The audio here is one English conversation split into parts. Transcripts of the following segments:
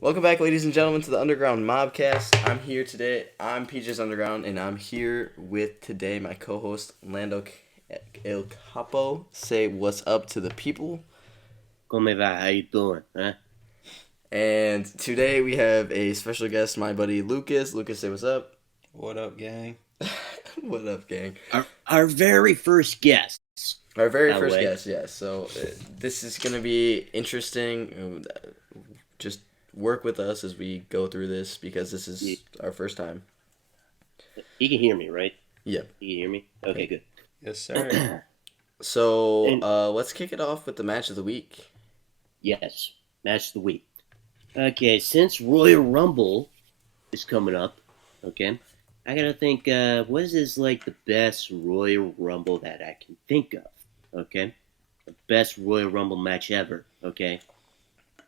Welcome back, ladies and gentlemen, to the Underground Mobcast. I'm here today. I'm PJ's Underground, and I'm here with today my co-host Lando El Capo. Say what's up to the people. Come va? How you doing? Huh? And today we have a special guest, my buddy Lucas. Lucas, say what's up. What up, gang? What up, gang? Our very first guest. Our very By the first way. guest, yes. So this is gonna be interesting. Just work with us as we go through this because this is our first time. You can hear me, right? Yeah. You can hear me? Okay, good. Yes, sir. So And- let's kick it off with the match of the week. Yes, match of the week. Okay, since Royal Rumble is coming up, okay, I gotta think, what is like the best Royal Rumble that I can think of, okay? The best Royal Rumble match ever, okay?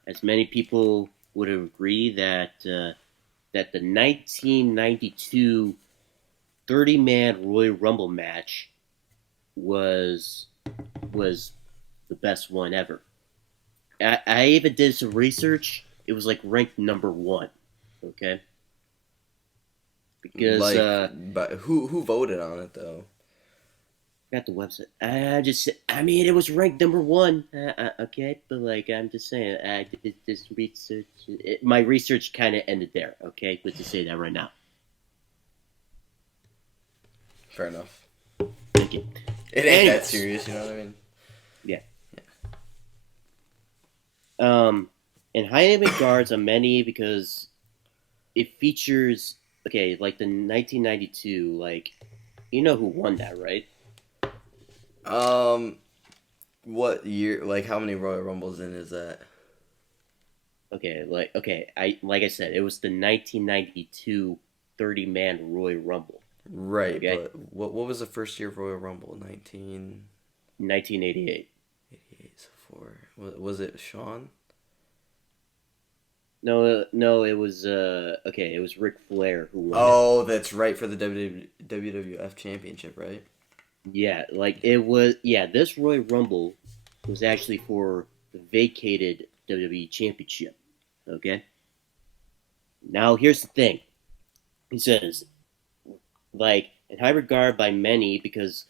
As many people would agree that the 1992 30-man Royal Rumble match was the best one ever. I even did some research. It was like ranked number one. Okay. Because But who voted on it though? got the website. I mean, it was ranked number one. Okay, but like I'm just saying, I did this research. My research kind of ended there. Okay, let's just say that right now. Fair enough. Thank you. It ain't that Anyways. serious, you know what I mean? And highly regards on many because it features like the 1992, like you know who won that, right? What year? Like, how many Royal Rumbles in is that? I said, it was the 1992 30-man Royal Rumble, Right, okay, but what was the first year of Royal Rumble? 1988. 1988. So was it Sean? No, it was it was Ric Flair who won it. Oh, that's right, for the WWF Championship, right? Yeah, like it was. Yeah, this Royal Rumble was actually for the vacated WWE Championship. Okay. Now here's the thing. He says, like, in high regard by many because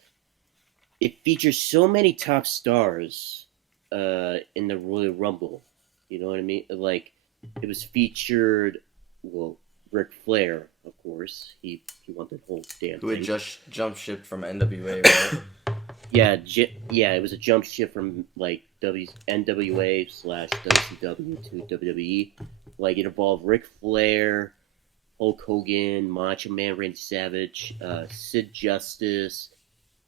it features so many top stars in the Royal Rumble. You know what I mean? Like, it was featured, well, Ric Flair, of course. He won the whole damn Who had thing. just jumped ship from NWA, right? Yeah, it was a jump ship from like NWA slash WCW to WWE. Like it involved Ric Flair, Hulk Hogan, Macho Man Randy Savage, Sid Justice,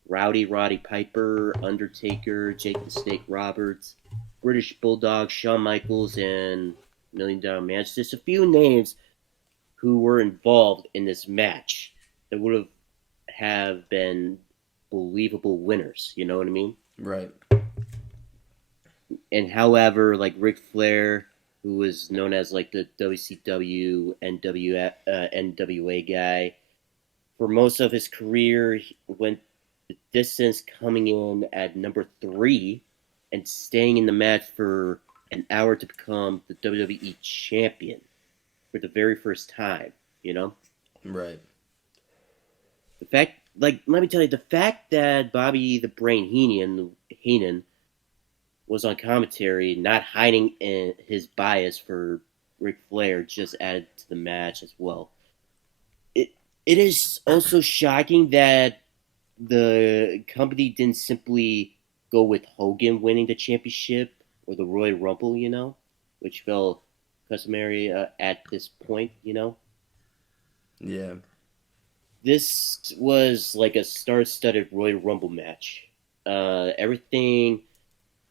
Roddy Piper, Undertaker, Jake the Snake Roberts, British Bulldog, Shawn Michaels, and Million Dollar Man. It's just a few names who were involved in this match that would have been believable winners. You know what I mean? Right. And however, like Ric Flair, who was known as like the WCW NWA guy, for most of his career, he went the distance, coming in at number 3 and staying in the match for an hour to become the WWE champion for the very first time. You know, Right. the fact, like, let me tell you, the fact that Bobby the Brain Heenan was on commentary, not hiding his bias for Ric Flair, just added to the match as well. It is also shocking that the company didn't simply go with Hogan winning the championship or the Royal Rumble, which felt customary at this point, Yeah. This was like a star-studded Royal Rumble match. Everything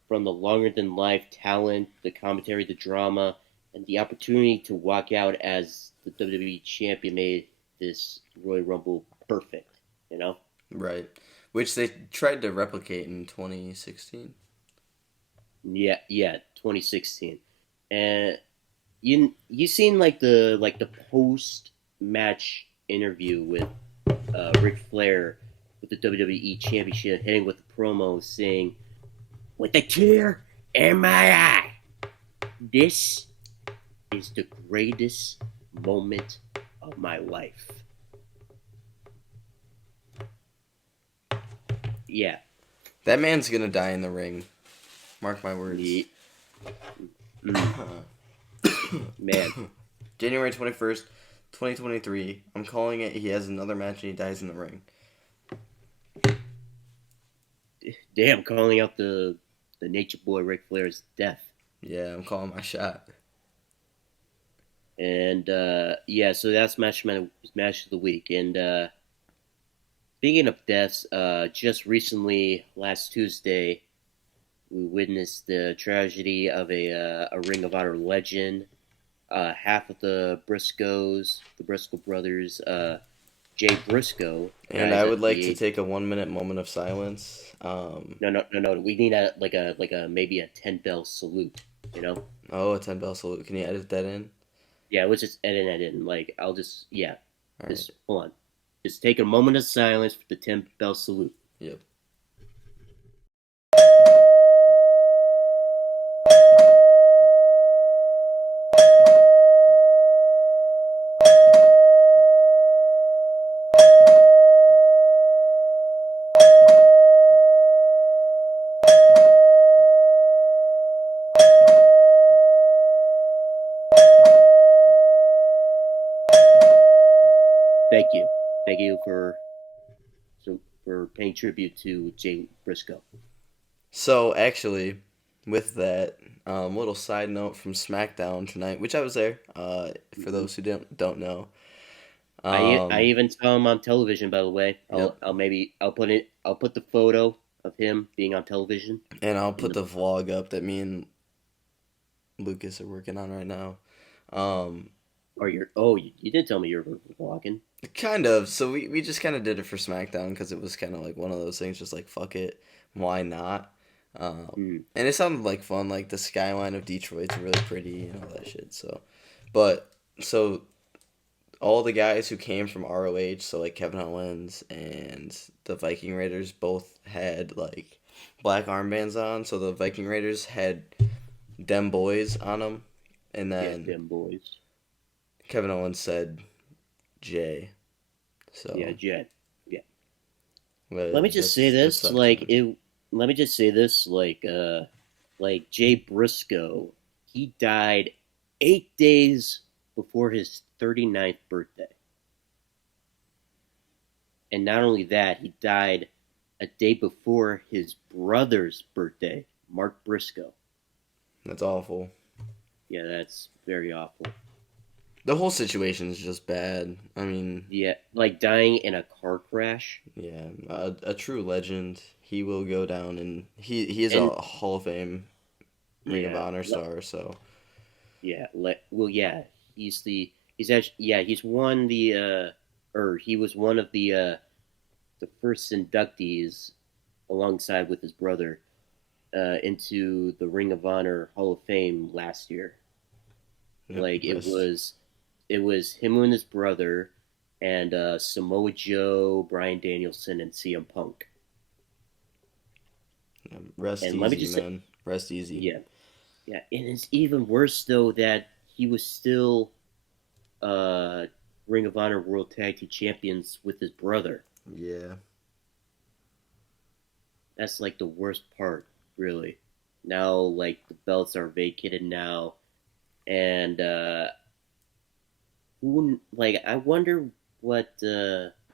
from the longer than life talent, the commentary, the drama, and the opportunity to walk out as the WWE champion made this Royal Rumble perfect, you know? Right. Which they tried to replicate in 2016. Yeah, 2016. And you seen like the post match interview with Ric Flair with the WWE Championship, hitting with the promo saying, "With a tear in my eye, this is the greatest moment of my life. Yeah. That man's gonna die in the ring. Mark my words. Man. January 21st, 2023. I'm calling it. He has another match and he dies in the ring. Damn, calling out the Nature Boy Ric Flair's death. Yeah, I'm calling my shot. And so that's match of the week. And speaking of deaths, just recently, last Tuesday, we witnessed the tragedy of a Ring of Honor legend. Half of the Briscoe brothers, Jay Briscoe. And I would like to take a 1 minute moment of silence. No. We need a maybe a 10-bell salute. You know? Oh, a 10-bell salute. Can you edit that in? Yeah, let's just edit that in. I'll just All just right. hold on. Just take a moment of silence for the 10-bell salute. Yep. Thank you for paying tribute to Jay Briscoe. So actually, with that, little side note from SmackDown tonight, which I was there. For those who don't know, I even saw him on television. By the way, Yep. I'll put the photo of him being on television, and I'll put the vlog up that me and Lucas are working on right now. You did tell me you were vlogging. Kind of. So we just kind of did it for SmackDown because it was kind of like one of those things, just like fuck it, why not? And it sounded like fun. Like the skyline of Detroit's really pretty and all that shit. So all the guys who came from ROH, so like Kevin Owens and the Viking Raiders, both had like black armbands on. So the Viking Raiders had them boys on them, and then them boys. Kevin Owens said Jay. So yeah, Jay. Yeah. Let me just say this, like Jay Briscoe, he died 8 days before his 39th birthday. And not only that, he died a day before his brother's birthday, Mark Briscoe. That's awful. Yeah, that's very awful. The whole situation is just bad. I mean, yeah, like dying in a car crash. Yeah, a true legend. He will go down, and he is a Hall of Fame Ring of Honor star. So yeah, he's won the he was one of the first inductees alongside with his brother into the Ring of Honor Hall of Fame last year. Yep, it was him and his brother and Samoa Joe, Bryan Danielson, and CM Punk. Rest easy, man. Rest easy. Yeah. And it's even worse though that he was still Ring of Honor World Tag Team Champions with his brother. Yeah. That's like the worst part, really. Now, like, the belts are vacated now, and I wonder what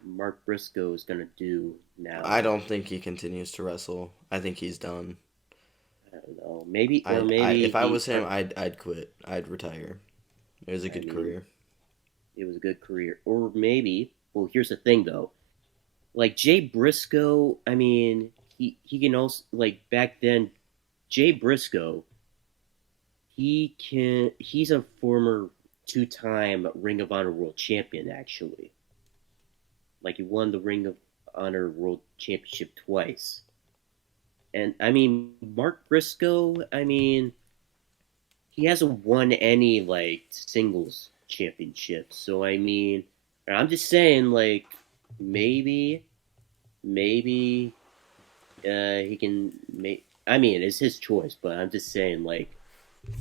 Mark Briscoe is gonna do now. I don't think he continues to wrestle. I think he's done. I don't know. Maybe if I was him, I'd quit. I'd retire. It was a good career. It was a good career, or maybe. Well, here's the thing, though. Like Jay Briscoe, I mean, he can also, like, back then, Jay Briscoe, he's a former 2-time Ring of Honor World Champion, actually. Like, he won the Ring of Honor World Championship twice. And, I mean, Mark Briscoe, I mean, he hasn't won any, like, singles championships. So, I mean, I'm just saying, like, maybe he can make. I mean, it's his choice, but I'm just saying, like,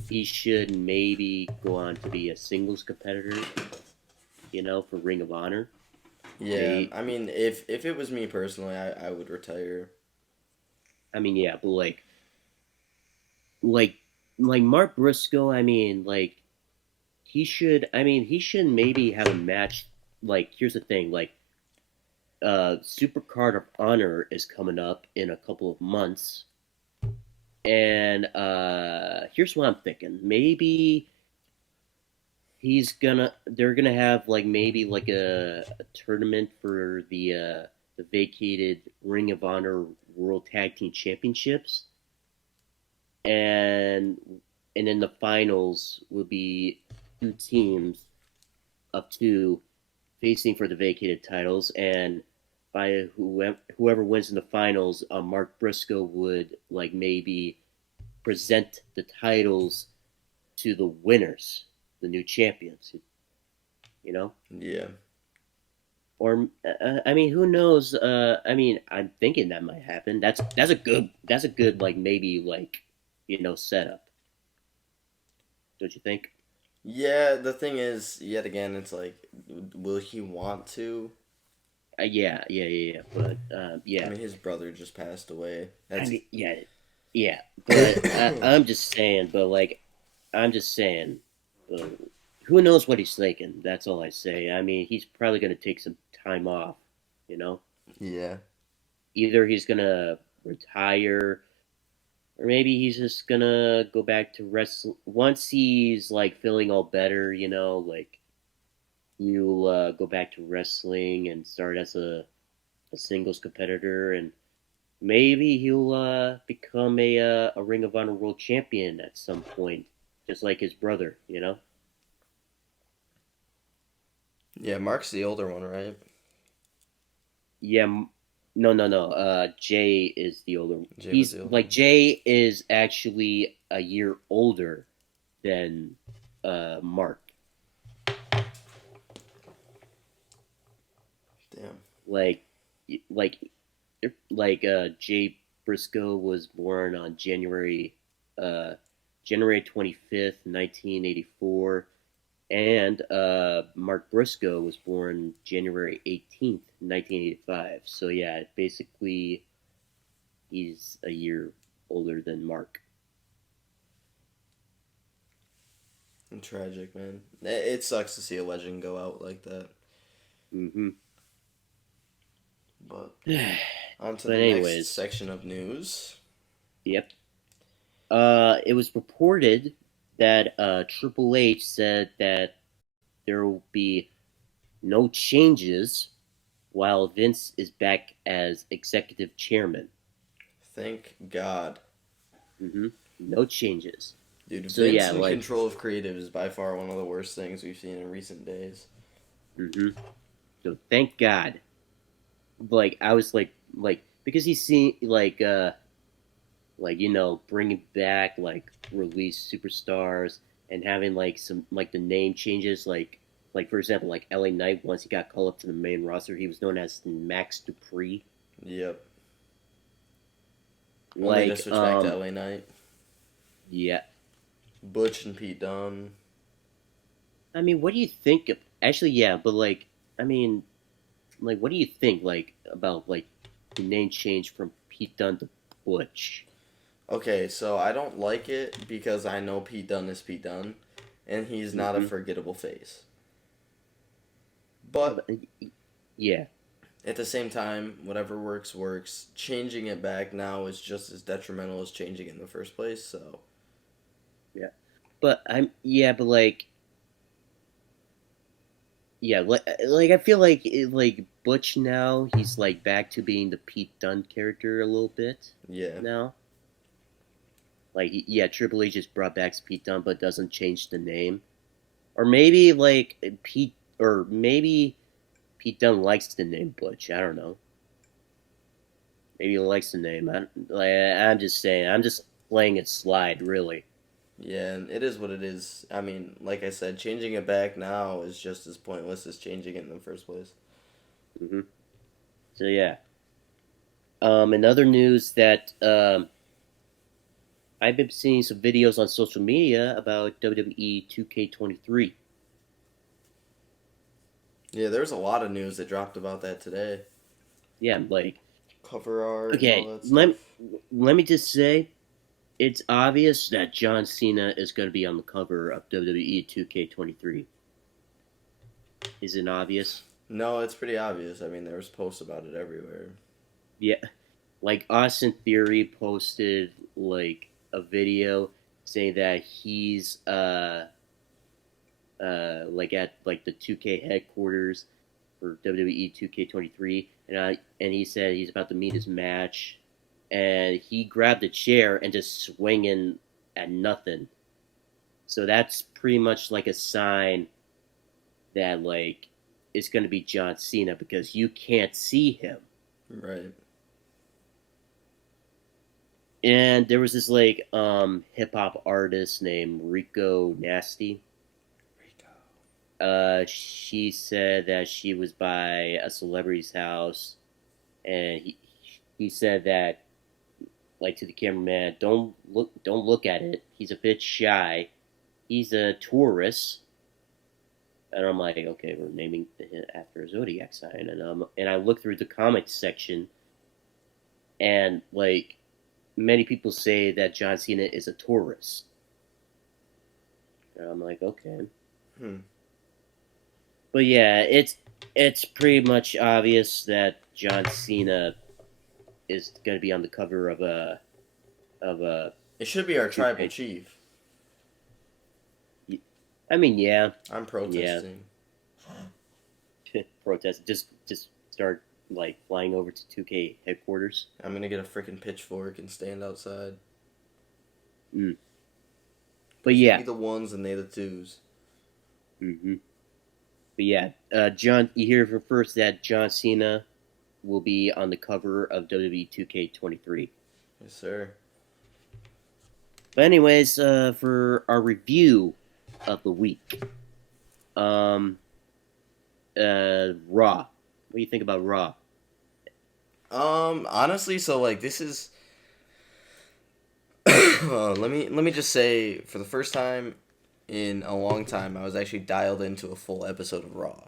he should maybe go on to be a singles competitor, for Ring of Honor. Yeah, I mean, if it was me personally, I would retire. I mean, yeah, but like, like Mark Briscoe. I mean, like he should. I mean, he should maybe have a match. Like, here's the thing. Like, Super Card of Honor is coming up in a couple of months, and here's what I'm thinking. Maybe they're gonna have like maybe like a tournament for the vacated Ring of Honor World Tag Team Championships, and in the finals will be two teams of two facing for the vacated titles, and by whoever wins in the finals, Mark Briscoe would like maybe present the titles to the winners, the new champions. Yeah. Or I mean, who knows? I mean, I'm thinking that might happen. That's a good like maybe like setup. Don't you think? Yeah, the thing is, yet again, it's like, will he want to? Yeah. But I yeah. mean, his brother just passed away. I That's mean, yeah. But I'm just saying. But like, I'm just saying. Uh, who knows what he's thinking? That's all I say. I mean, he's probably gonna take some time off. You know, yeah. either he's gonna retire, or maybe he's just gonna go back to wrestle once he's like feeling all better. Like you'll go back to wrestling and start as a singles competitor, and maybe he'll become a Ring of Honor World Champion at some point, just like his brother. Yeah, Mark's the older one, right? Yeah, no. Jay is the older. Jay was He's the older like one. Jay is actually a year older than Mark. Damn. Like, like, Jay Briscoe was born on January 25th, 1984, and Mark Briscoe was born January 18th, 1985. So yeah, basically he's a year older than Mark. And tragic, man. It sucks to see a legend go out like that. Mm-hmm. But But on to the next anyways, section of news. yep. It was reported that Triple H said that there will be no changes while Vince is back as executive chairman. Thank God. Mm-hmm. No changes. Dude, So Vince yeah, in like, control of creative is by far one of the worst things we've seen in recent days. mm-hmm. So thank God. Like I was like because he's seen bringing back like release superstars and having like some like the name changes like for example like LA Knight once he got called up to the main roster he was known as Max Dupree. Yep. Only to Like switch back to LA Knight. yeah. Butch and Pete Dunne. I mean, what do you think of actually yeah, but like I mean like what do you think like about like the name change from Pete Dunne to Butch? Okay, so I don't like it because I know Pete Dunne is Pete Dunne, and he's not a Mm-hmm. forgettable face. But Yeah. at the same time, whatever works, works. Changing it back now is just as detrimental as changing it in the first place, so. Yeah. But I'm yeah, but like yeah, like I feel like like Butch now he's like back to being the Pete Dunne character a little bit Yeah. now. Like yeah, Triple H just brought back Pete Dunne but doesn't change the name. Or maybe like maybe Pete Dunne likes the name Butch. I don't know. Maybe he likes the name. I'm just saying. I'm just playing it slide really. Yeah, and it is what it is. I mean, like I said, changing it back now is just as pointless as changing it in the first place. Hmm. So yeah. In other news that I've been seeing some videos on social media about WWE 2K23. Yeah, there's a lot of news that dropped about that today. Yeah, like, Cover art and all okay, that let stuff. let me just say, it's obvious that John Cena is going to be on the cover of WWE 2K23. Is it obvious? No, it's pretty obvious. I mean, there was posts about it everywhere. Yeah, like Austin Theory posted like a video saying that he's like at like the 2K headquarters for WWE 2K23, and he said he's about to meet his match, and he grabbed a chair and just swinging at nothing. So that's pretty much like a sign that like it's going to be John Cena because you can't see him. Right. And there was this like hip hop artist named Rico Nasty. She said that she was by a celebrity's house, and he said that like to the cameraman, don't look at it. He's a bit shy. He's a tourist. And I'm like, okay, we're naming it after a zodiac sign, and I look through the comments section, and like many people say that John Cena is a tourist. And I'm like, okay. But yeah, it's pretty much obvious that John Cena is going to be on the cover of a. It should be our tribal 2K. chief. I mean, yeah, I'm protesting. protest. Just start like flying over to 2K headquarters. I'm gonna get a freaking pitchfork and stand outside. But yeah, Be the ones and they the twos. But yeah, John, you hear from first that John Cena will be on the cover of WWE 2K23. Yes, sir. But anyways, for our review of the week, Raw. What do you think about Raw? Honestly, so like this is. let me just say, for the first time in a long time, I was actually dialed into a full episode of Raw.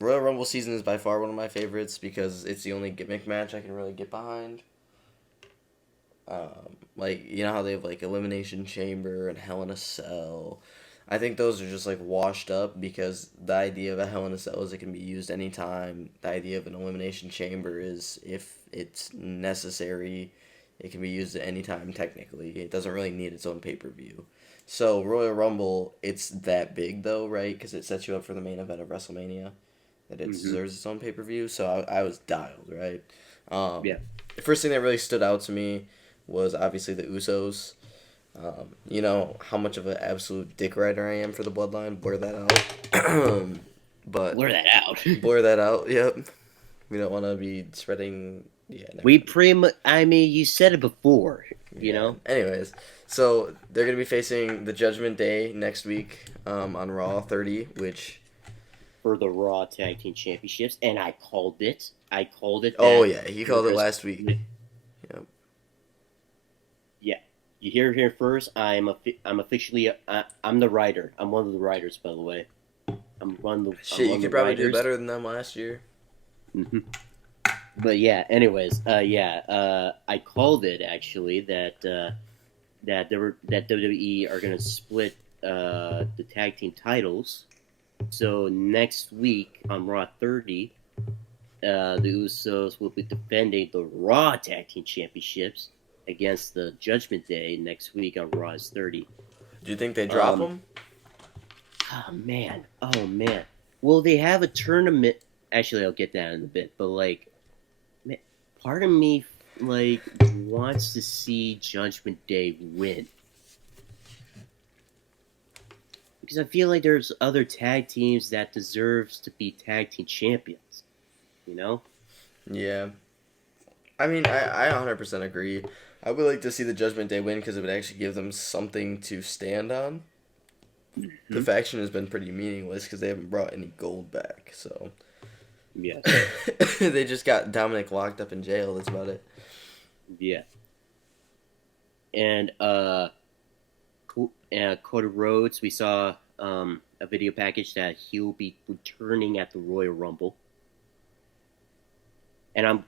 Royal Rumble season is by far one of my favorites because it's the only gimmick match I can really get behind. Like, you know how they have like Elimination Chamber and Hell in a Cell. I think those are just like washed up because the idea of a Hell in a Cell is it can be used anytime. The idea of an Elimination Chamber is if it's necessary, it can be used at any time technically. It doesn't really need its own pay-per-view. So Royal Rumble, it's that big though, right? Because it sets you up for the main event of WrestleMania. That it deserves its own pay-per-view. So I was dialed, right? Yeah. The first thing that really stood out to me was obviously the Usos. You know how much of an absolute dick rider I am for the Bloodline. Blur that out. But Blur that out. blur that out. Yep. We don't want to be spreading. Yeah. We pretty much. I mean, you said it before. You know. Anyways, so they're gonna be facing the Judgment Day next week on Raw 30, which. For the Raw Tag Team Championships, and I called it. Oh yeah, he called it last week. Yep. Yeah, you hear it here first. I'm officially. I'm the writer. I'm one of the writers, by the way. I'm one of the. Shit, you could probably do better than them last year. But yeah, anyways, I called it actually that WWE are gonna split the tag team titles. So next week on Raw 30, the Usos will be defending the Raw Tag Team Championships against the Judgment Day next week on Raw 30. Do you think they drop them? Oh man. Well, they have a tournament. Actually, I'll get that in a bit. But like, man, part of me like wants to see Judgment Day win. Because I feel like there's other tag teams that deserves to be tag team champions, you know? Yeah. I mean, I 100% agree. I would like to see the Judgment Day win because it would actually give them something to stand on. The faction has been pretty meaningless because they haven't brought any gold back, so. Yeah. They just got Dominic locked up in jail, that's about it. Yeah. and Cody Rhodes. We saw a video package that he'll be returning at the Royal Rumble, and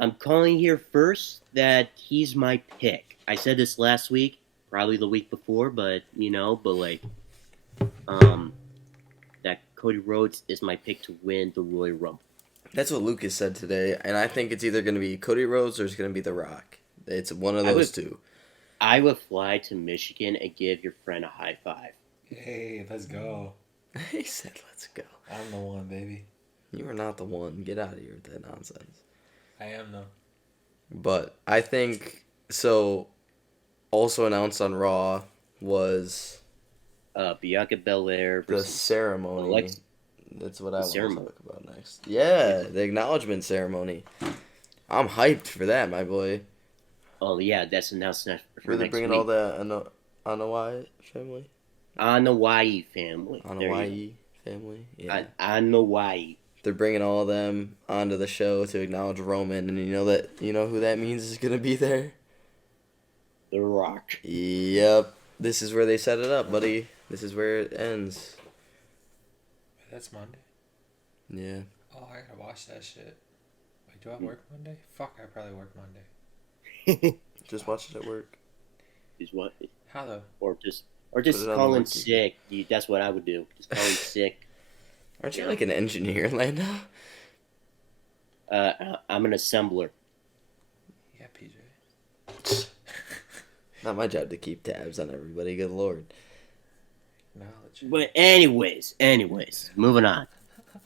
I'm calling here first that he's my pick. I said this last week, probably the week before, but that Cody Rhodes is my pick to win the Royal Rumble. That's what Lucas said today, and I think it's either going to be Cody Rhodes or it's going to be The Rock. It's one of those two. I would fly to Michigan and give your friend a high five. Hey, let's go. He said, let's go. I'm the one, baby. You are not the one. Get out of here with that nonsense. I am, though. But I think, so, also announced on Raw was... Bianca Belair the ceremony. That's what I want to talk about next. Yeah, the acknowledgement ceremony. I'm hyped for that, my boy. Oh, yeah, that's announced for next week. Really bringing all that Anoa'i family? Anoa'i family. Anoa'i family? Yeah. Anoa'i. They're bringing all of them onto the show to acknowledge Roman, and you know who that means is going to be there? The Rock. Yep. This is where they set it up, buddy. This is where it ends. That's Monday? Yeah. Oh, I gotta watch that shit. Wait, do I work Monday? Fuck, I probably work Monday. Just watch it at work. Is what? How though? Or just call in sick. That's what I would do. Just call in sick. Aren't you like an engineer, Lando? I'm an assembler. Yeah, PJ. Not my job to keep tabs on everybody. Good lord. Knowledge. But anyways, moving on.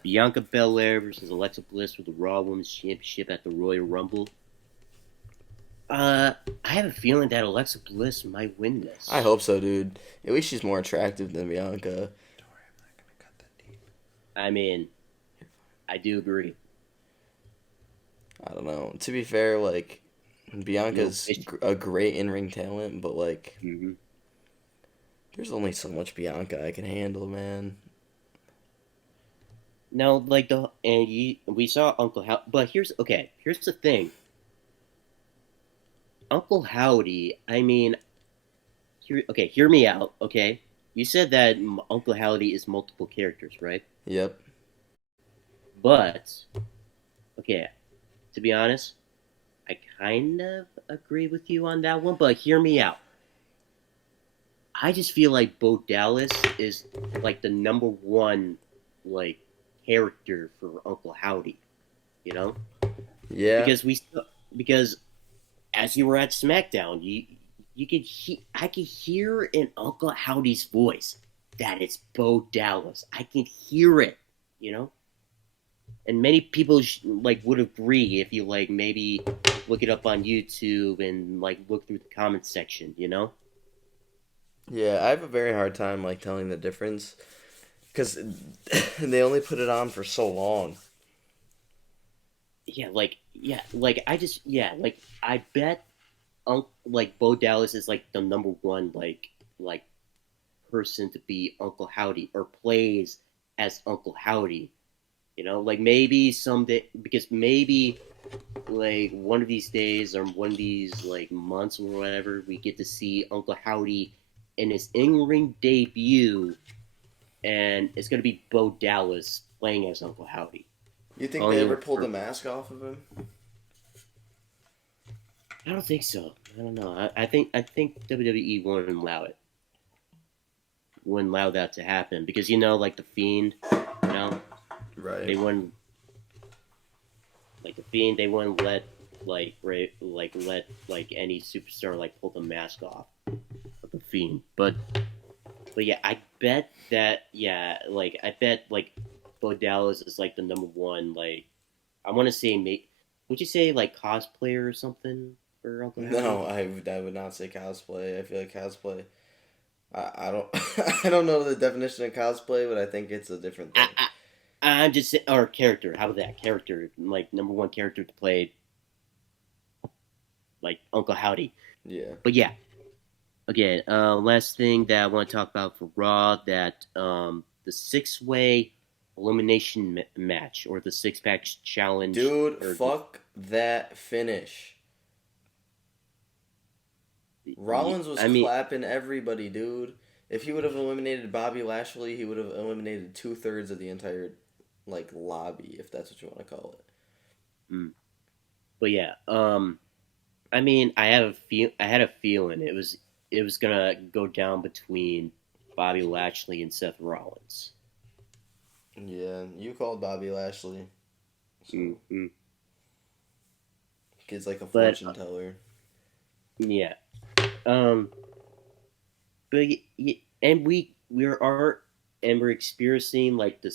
Bianca Belair versus Alexa Bliss for the Raw Women's Championship at the Royal Rumble. I have a feeling that Alexa Bliss might win this. I hope so, dude. At least she's more attractive than Bianca. Don't worry, I'm not gonna cut that deep. I mean, I do agree. I don't know. To be fair, like, Bianca's a great in-ring talent, but, like, there's only so much Bianca I can handle, man. No, like, we saw Uncle Howdy, but here's the thing. Uncle Howdy, I mean, hear me out, okay? You said that Uncle Howdy is multiple characters, right? Yep. But, okay, to be honest, I kind of agree with you on that one, but hear me out. I just feel like Bo Dallas is, like, the number one, like, character for Uncle Howdy, you know? Yeah. Because as you were at SmackDown, I could hear in Uncle Howdy's voice that it's Bo Dallas. I can hear it, you know? And many people would agree if you maybe look it up on YouTube and look through the comments section, you know? Yeah, I have a very hard time telling the difference because they only put it on for so long. I bet Bo Dallas is the number one person to be Uncle Howdy or plays as Uncle Howdy. You know, maybe someday, because maybe one of these days or one of these months or whatever, we get to see Uncle Howdy in his in-ring debut, and it's gonna be Bo Dallas playing as Uncle Howdy. You think they ever pulled the mask off of him? I don't think so. I don't know. I think WWE wouldn't allow it. Wouldn't allow that to happen because the Fiend, right? They wouldn't the Fiend. They wouldn't let any superstar pull the mask off of the Fiend. But yeah, I bet that Bo Dallas is the number one. I want to say, would you say cosplayer or something for Uncle Howdy? No, I would not say cosplay. I feel like cosplay. I don't I don't know the definition of cosplay, but I think it's a different thing. I'm just saying, or character. How about that character? Number one character to play Uncle Howdy. Yeah. But yeah. Okay. Last thing that I want to talk about for Raw, that the 6-way elimination match or the 6-pack challenge. Dude, fuck that finish. Rollins was I mean, clapping everybody, dude. If he would have eliminated Bobby Lashley, he would have eliminated 2/3 of the entire lobby, if that's what you want to call it. but yeah, I mean, I had a feeling it was gonna go down between Bobby Lashley and Seth Rollins. Yeah, you called Bobby Lashley. So. Mm-hmm. Kid's like a fortune teller. Yeah. But and we're experiencing like the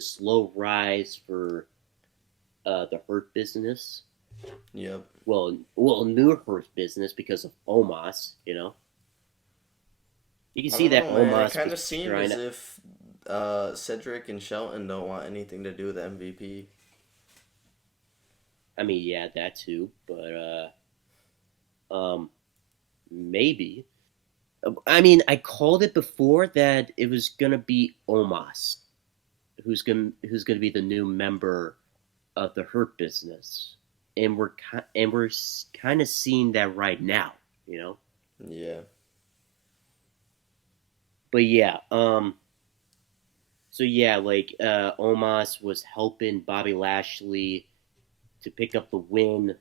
slow rise for the Hurt business. Yep. Well, new Hurt business because of Omos. You know, you can see that Omos. It kind of seemed as if Cedric and Shelton don't want anything to do with MVP. I mean, yeah, that too, but maybe. I mean, I called it before that it was gonna be Omos, who's gonna be the new member of the Hurt Business, and we're kind of seeing that right now, you know. Yeah. But yeah, so yeah, Omos was helping Bobby Lashley to pick up the win,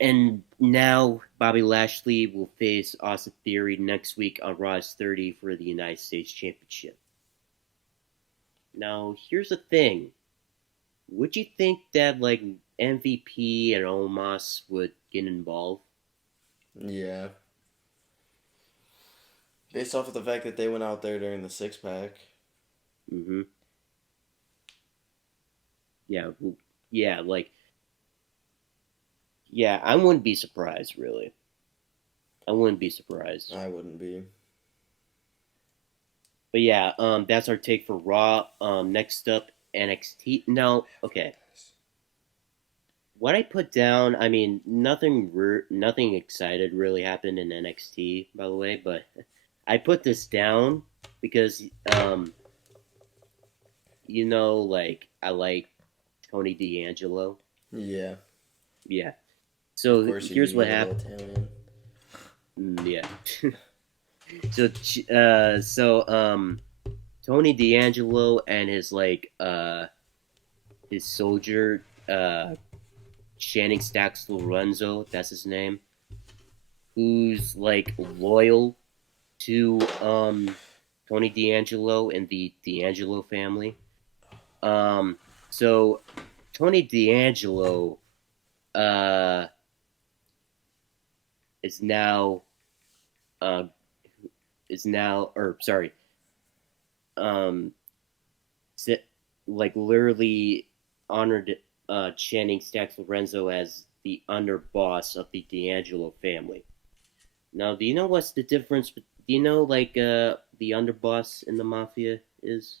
and now Bobby Lashley will face Austin Theory next week on Raw's 30 for the United States Championship. Now, here's the thing. Would you think that, MVP and Omos would get involved? Yeah. Based off of the fact that they went out there during the 6-pack. Mm-hmm. Yeah, yeah, I wouldn't be surprised, really. I wouldn't be surprised. I wouldn't be. But yeah, that's our take for Raw. Next up, NXT. Now, okay. What I put down, I mean, nothing excited really happened in NXT, by the way, but I put this down because, I like Tony D'Angelo. Yeah. Yeah. So here's what happened. Yeah. So Tony D'Angelo and his soldier Channing Stacks Lorenzo, that's his name, who's loyal to Tony D'Angelo and the D'Angelo family. So Tony D'Angelo is now literally honored Channing Stacks Lorenzo as the underboss of the D'Angelo family. Now, do you know what's the difference? Do you know the underboss in the mafia is?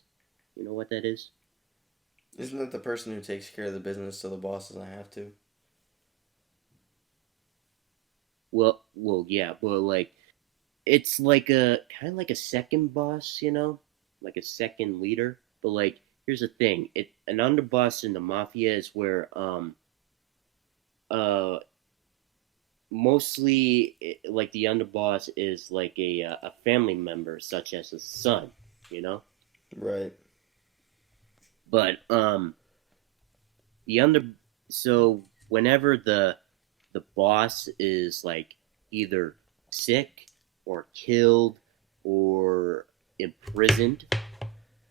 You know what that is? Isn't that the person who takes care of the business so the boss doesn't have to? Well, yeah, but it's a kind of like a second boss, you know, like a second leader. But here's the thing: an underboss in the mafia is where mostly the underboss is a family member, such as a son, you know. Right. But so whenever the boss is either sick or killed or imprisoned,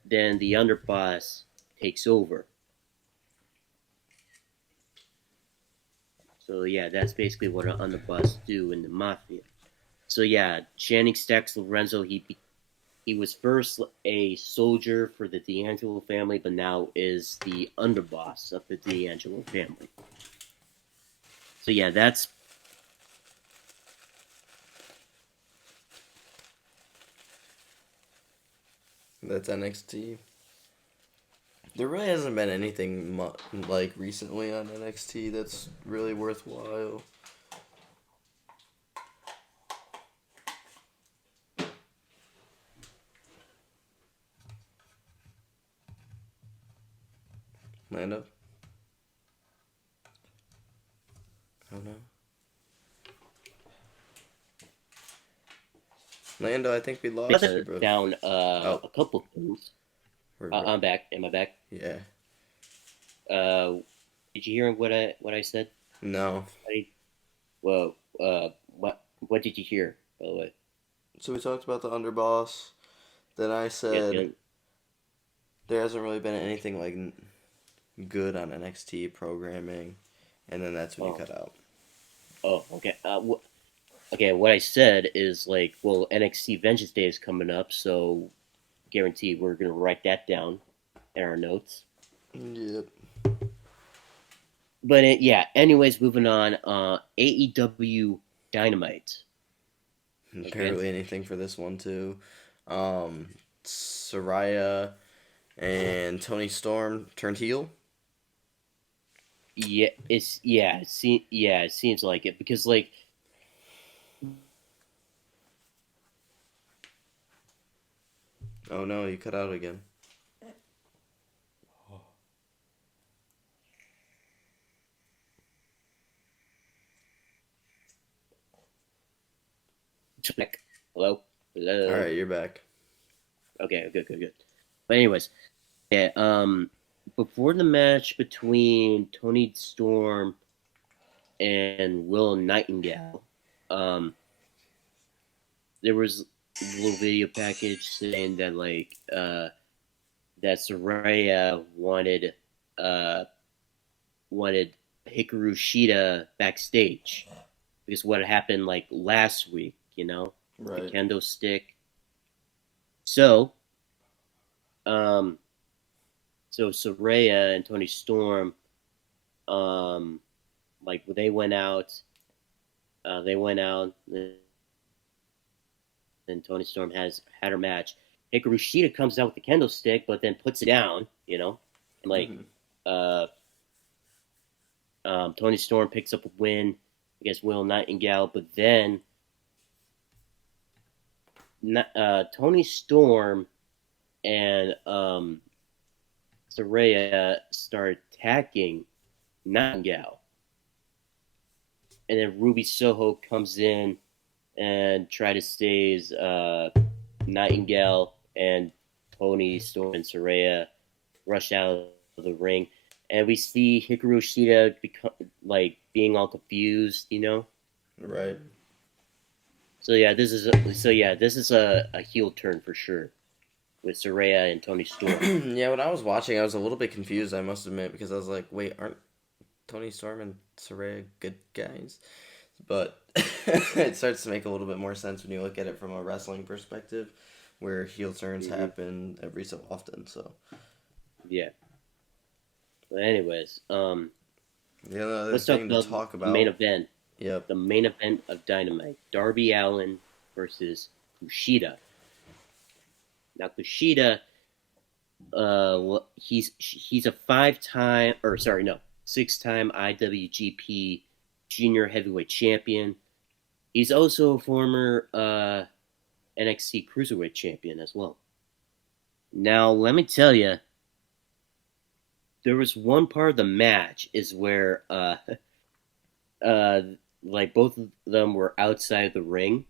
then the underboss takes over. So yeah, that's basically what an underboss do in the mafia. So yeah, Channing Stacks Lorenzo, he was first a soldier for the D'Angelo family, but now is the underboss of the D'Angelo family. So yeah, that's NXT. There really hasn't been anything recently on NXT that's really worthwhile. Lando? Lando, I think we lost you, bro. Down a couple things. We're I'm back. Am I back? Yeah. Did you hear what I said? No. Well, what did you hear, by the way? So we talked about the underboss. Then I said there hasn't really been anything like good on NXT programming, and then that's when you cut out. Oh, okay. Okay, what I said is like, well, NXT Vengeance Day is coming up, so guaranteed we're gonna write that down in our notes. Yep. But yeah, anyways, moving on. AEW Dynamite. Barely anything for this one too. Saraya and Tony Storm turned heel. Yeah, it seems like it because like. Oh no, you cut out again. Hello? Hello? All right, you're back. Okay, good. But anyways, yeah, before the match between Tony Storm and Will Nightingale, there was a little video package saying that like that Saraya wanted Hikaru Shida backstage because what happened like last week, Right. the kendo stick. So Saraya and Tony Storm, like they went out, and Tony Storm had her match. Hikaru Shida comes out with the kendo stick, but then puts it down, and like, Tony Storm picks up a win against Will Nightingale, but then Tony Storm and Saraya start attacking Nightingale. And then Ruby Soho comes in and try to save Nightingale, and Tony Storm and Saraya rush out of the ring. And we see Hikaru Shida being all confused, Right. So this is a heel turn for sure with Saraya and Tony Storm. Yeah, when I was watching, I was a little bit confused, I must admit, because I was like, wait, aren't Tony Storm and Saraya good guys? But it starts to make a little bit more sense when you look at it from a wrestling perspective, where heel turns happen every so often. So yeah. But anyways, the other let's thing to talk talk about about. the main event. Yep. The main event of Dynamite: Darby Allin versus Kushida. Now Kushida, he's a 6-time IWGP Junior Heavyweight Champion. He's also a former NXT Cruiserweight Champion as well. Now, let me tell you, there was one part of the match is where like both of them were outside the ring,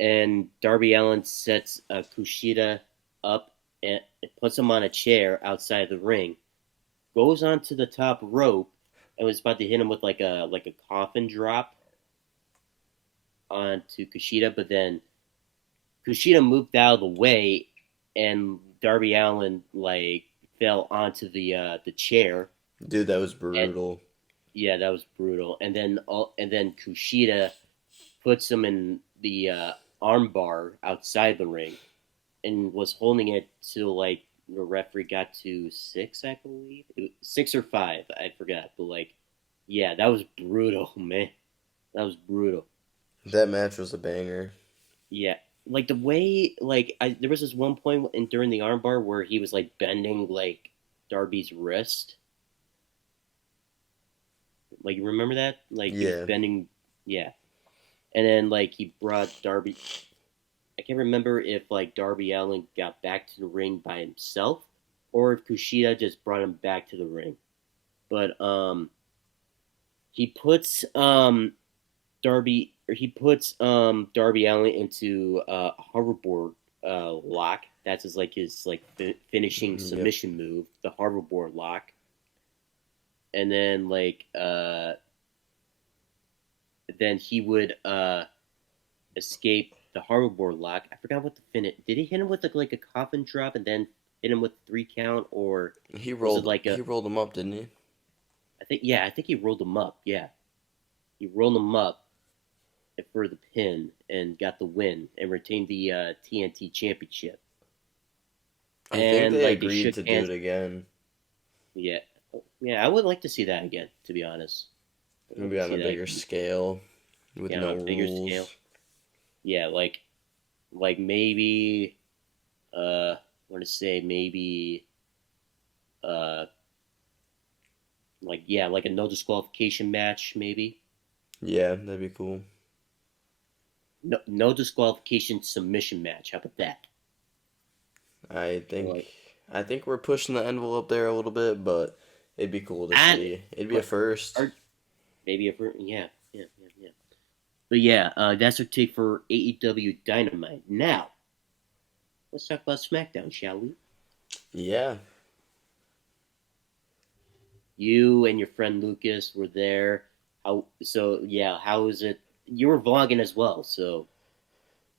and Darby Allin sets Kushida up and puts him on a chair outside the ring, goes onto the top rope, and was about to hit him with like a coffin drop onto Kushida, but then Kushida moved out of the way, and Darby Allin fell onto the chair. Dude, that was brutal. Yeah, that was brutal. And then Kushida puts him in the armbar outside the ring, and was holding it till the referee got to 6, I believe, 6 or 5, I forgot. But yeah, that was brutal, man. That was brutal. That match was a banger. Yeah, the way there was this one point during the armbar where he was bending Darby's wrist. You remember that? He was bending, yeah. And then he brought Darby. I can't remember if Darby Allin got back to the ring by himself, or if Kushida just brought him back to the ring. But he puts Darby Darby Allin into a hoverboard lock. That's his finishing Yep. submission move, the hoverboard lock. And then then he would escape the hoverboard lock. I forgot what the finish. Did he hit him with like a coffin drop and then hit him with 3 count, or He was it rolled. like He rolled him up, didn't he? I think he rolled him up. Yeah, he rolled him up for the pin and got the win and retained the TNT Championship. I think And they they agreed shook to do hands. it again. Yeah, yeah, I would like to see that again. To be honest, I'd like Maybe to on see a that bigger again. scale with Yeah, no on a bigger rules. scale. Yeah, like maybe I want to say maybe uh like a no disqualification match, maybe Yeah, that'd be cool. no disqualification submission match. How about that? I think Like, I think we're pushing the envelope there a little bit, but it'd be cool to and see. It'd be a but first. or maybe yeah. But yeah, that's our take for AEW Dynamite. Now let's talk about SmackDown, shall we? Yeah. You and your friend Lucas were there. How was it? You were vlogging as well,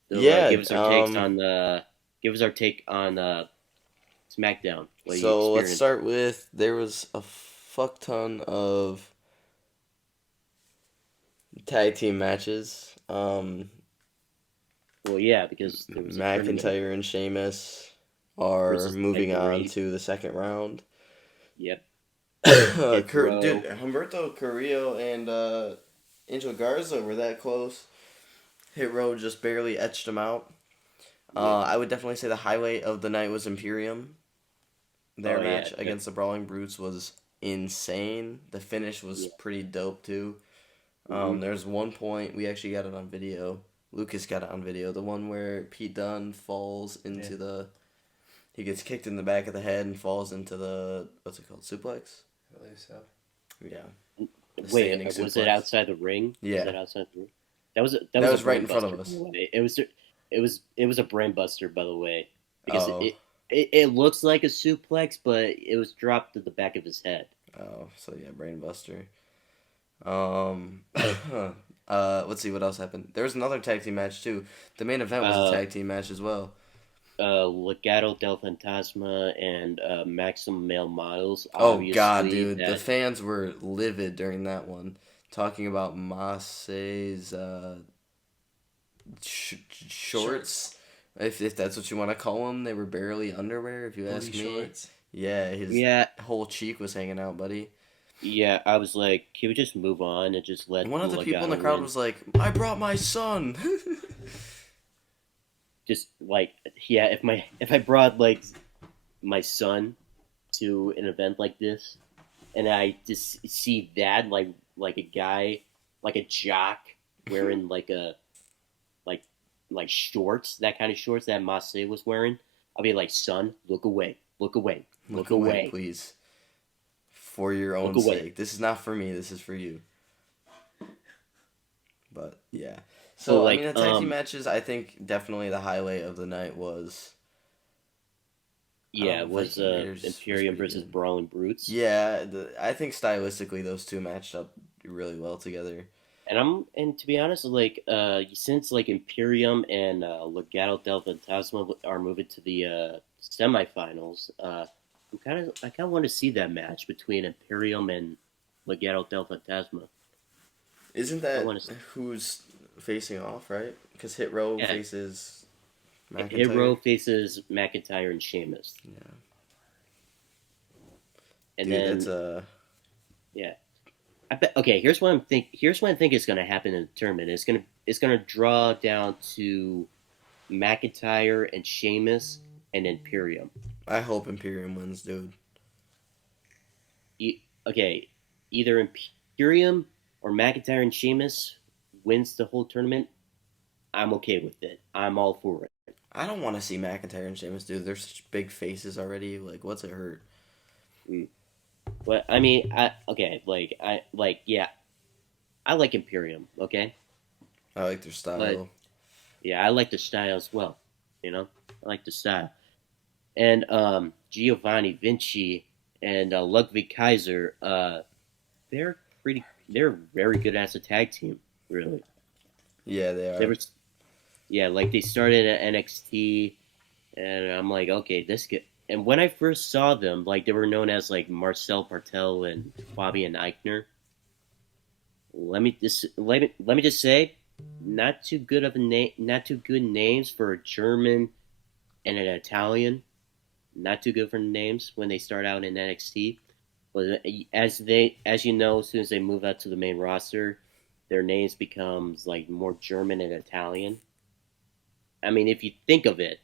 Yeah. give us our takes on SmackDown. What you So let's experienced? start with there was a fuck ton of tag team matches. Well, yeah, because there was a tournament McIntyre and Sheamus are versus moving Tiger on Raid. to the second round. Yep. Hit Row. Dude, Humberto Carrillo and Angel Garza were that close. Hit Row just barely etched them out. Yeah. I would definitely say the highlight of the night was Imperium. Their Oh, yeah. match against the Brawling Brutes was insane. The finish was Yeah. pretty dope too. Mhm. There's one point we actually got it on video. Lucas got it on video. The one where Pete Dunne falls into he gets kicked in the back of the head and falls into the what's it called, suplex? I believe so. Yeah. The Wait, standing was suplex. it outside the ring? Yeah. Was it outside the ring? That was That was a right brain in front buster, of us. by the way. It was a brain buster, by the way, because Oh. it looks like a suplex, but it was dropped to the back of his head. Oh, so yeah, Brainbuster. Let's see what else happened. There was another tag team match too. The main event was a Uh, tag team match as well. Legado del Fantasma and Maximum Male Models. Oh God, Obviously, dude, the fans were livid during that one, talking about Mase's shorts. If that's what you want to call them, they were barely underwear. If you ask me, Shorts. yeah, his yeah, whole cheek was hanging out, buddy. yeah. I was like, can we just move on and just let One of the people in the Legado crowd win? was like, "I brought my son." Just like, yeah, if I brought like my son to an event like this, and I just see that like a guy, like a jock wearing like shorts, that kind of shorts that Masse was wearing, I'll be like, son, look away, look away, Look look away, away, please. For your look own away. sake. This is not for me. This is for you. But yeah. So So I mean, like the tag team matches. I think definitely the highlight of the night was. yeah, it was Viking Raiders was Imperium pretty versus good. Brawling Brutes. Yeah, I think stylistically those two matched up really well together. And to be honest, like since like Imperium and Legado del Fantasma are moving to the semifinals, I kind of want to see that match between Imperium and Legado del Fantasma. Isn't I that want to who's facing off, right? Because Hit Row yeah. faces McIntyre. Hero faces McIntyre and Sheamus, Yeah. and Dude, then that's a. yeah. I bet. Okay, here's what I think is going to happen in the tournament. It's gonna draw down to McIntyre and Sheamus and Imperium. I hope Imperium wins, dude. Okay, either Imperium or McIntyre and Sheamus wins the whole tournament. I'm okay with it. I'm all for it. I don't want to see McIntyre and Sheamus, dude. They're such big faces already. Like, what's it hurt? Mm. But I mean, I like Imperium. Okay, I like their style. Yeah, I like the style as well. You know, I like the style. And Giovanni Vinci and Ludwig Kaiser, they're they're very good as a tag team. Really, Yeah, they they are. were. Yeah, like they started at NXT, and I'm like, okay, this good. And when I first saw them, like they were known as like Marcel Bartel and Fabian Eichner. Let me just say, not too good of a name, not too good names for a German and an Italian. Not too good for names when they start out in NXT. But as you know, as soon as they move out to the main roster, their names becomes like more German and Italian. I mean, if you think of it,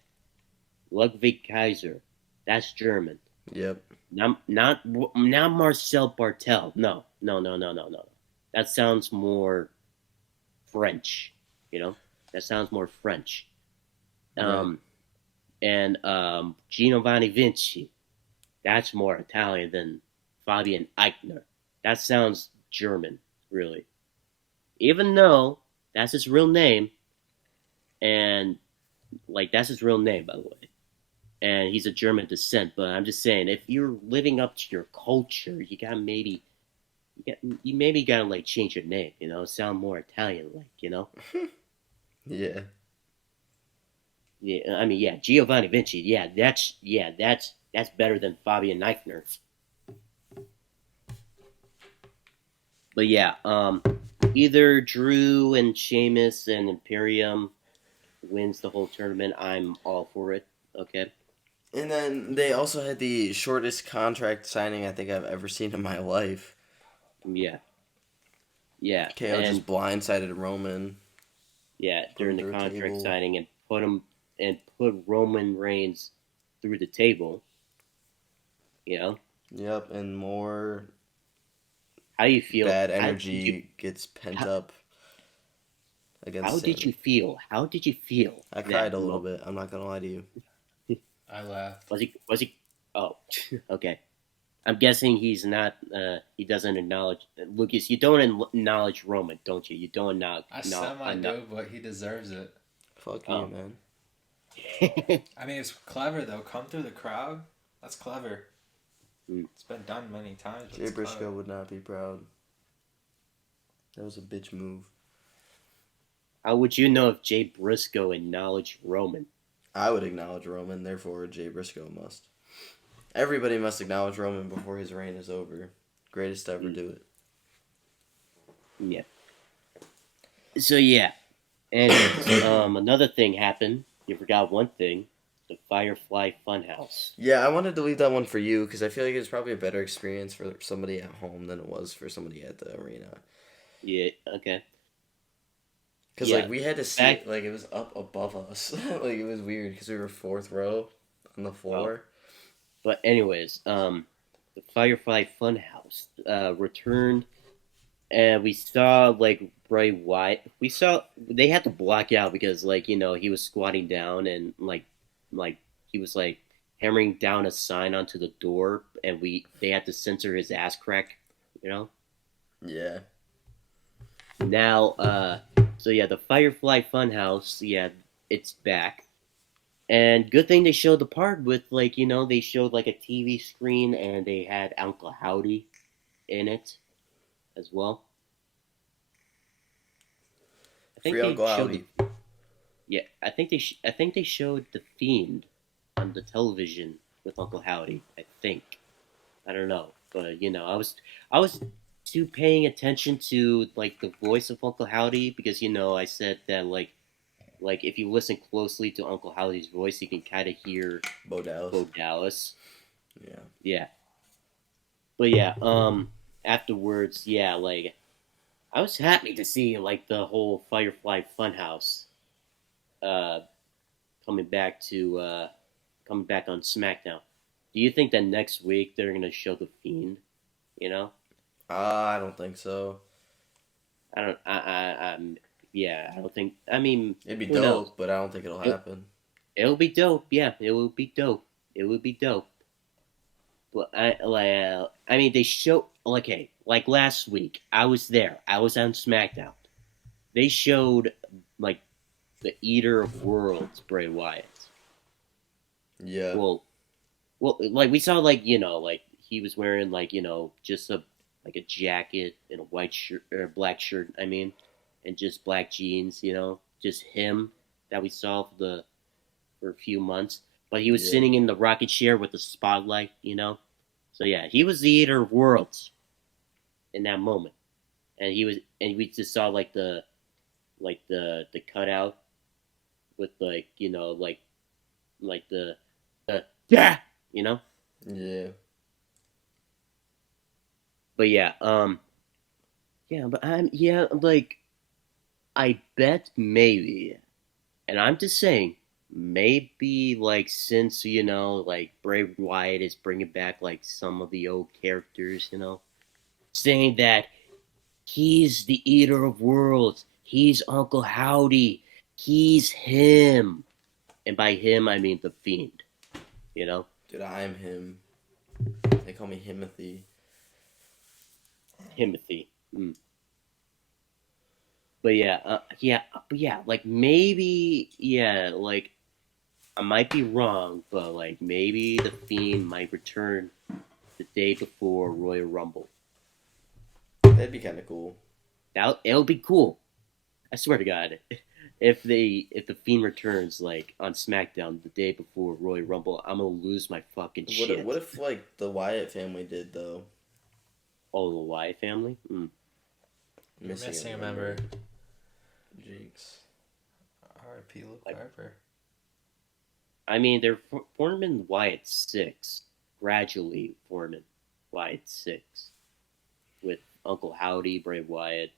Ludwig Kaiser, that's German. Yep. Not Marcel Bartel. No, no, no, no, no, no. That sounds more French. You know, that sounds more French. Right. And Giovanni Vinci, that's more Italian than Fabian Eichner. That sounds German, really. Even though that's his real name, and like that's his real name, by the way. And he's a German descent, but I'm just saying, if you're living up to your culture, you maybe gotta like change your name, sound more Italian like. Yeah. Yeah, I mean, yeah, Giovanni Vinci, that's better than Fabian Eichner. But yeah, either Drew and Sheamus and Imperium wins the whole tournament. I'm all for it. Okay. And then they also had the shortest contract signing I think I've ever seen in my life. Yeah. Yeah. KO just blindsided Roman. Yeah, during the contract signing and put Roman Reigns through the table. Yep, and more. How do you feel? Bad energy gets pent up against. How did you feel? How did you feel? I cried a little bit. I'm not gonna lie to you. I laughed. Was he? Oh, okay. I'm guessing he's not. He doesn't acknowledge Lucas. You don't acknowledge Roman, don't you? You don't acknowledge. I do, but he deserves it. Fuck you, man. I mean, it's clever though. Come through the crowd. That's clever. It's been done many times. Jay Briscoe would not be proud. That was a bitch move. How would you know if Jay Briscoe acknowledged Roman? I would acknowledge Roman, therefore Jay Briscoe must. Everybody must acknowledge Roman before his reign is over. Greatest to ever do it. Yeah. So yeah. And another thing happened. You forgot one thing. The Firefly Funhouse. Yeah, I wanted to leave that one for you because I feel like it's probably a better experience for somebody at home than it was for somebody at the arena. Yeah, okay. Because, like, we had to see it, like, it was up above us. Like, it was weird because we were fourth row on the floor. Oh. But anyways, the Firefly Funhouse returned, and we saw, like, Bray Wyatt. They had to block out because, like, he was squatting down and, like he was, like, hammering down a sign onto the door, and they had to censor his ass crack, Yeah. Now, so yeah, the Firefly Funhouse, yeah, it's back. And good thing they showed the part with, like, they showed, like, a TV screen and they had Uncle Howdy in it as well. Free Uncle Howdy. Yeah, I think they showed The Fiend on the television with Uncle Howdy, I think. I don't know. But, I was too paying attention to, like, the voice of Uncle Howdy because, I said that, like if you listen closely to Uncle Howdy's voice, you can kind of hear Bo Dallas. Yeah. Yeah. But yeah, afterwards, yeah, like, I was happy to see, like, the whole Firefly Funhouse coming back on SmackDown. Do you think that next week they're gonna show The Fiend? I don't think so. Yeah, I don't think. I mean, it'd be dope, but I don't think it'll happen. It'll be dope. Yeah, it will be dope. It would be dope. But I mean, they show like last week. I was there. I was on SmackDown. They showed like the Eater of Worlds, Bray Wyatt. Yeah. Well, like we saw, like like he was wearing like just a jacket and a white shirt or black shirt. I mean, and just black jeans. Just him that we saw for a few months. But he was Yeah. sitting in the rocket chair with the spotlight. So yeah, he was the Eater of Worlds in that moment, and we just saw like the cutout with like the yeah. Yeah. But yeah, but like I bet maybe, and I'm just saying maybe like since like Bray Wyatt is bringing back like some of the old characters, saying that he's the Eater of Worlds, he's Uncle Howdy, he's him, and by him I mean the Fiend, Dude, I am him. They call me Himothy. Timothy. But yeah, like maybe, like I might be wrong, but like maybe the Fiend might return the day before Royal Rumble. That'd be kind of cool. It'll be cool. I swear to God, if the Fiend returns like on SmackDown the day before Royal Rumble, I'm gonna lose my fucking shit. What if like the Wyatt family did though? Oh, the Wyatt family? Missing a member. Jinx. R.I.P. Luke Harper. I mean, they're forming Wyatt 6. Gradually forming Wyatt 6. With Uncle Howdy, Bray Wyatt,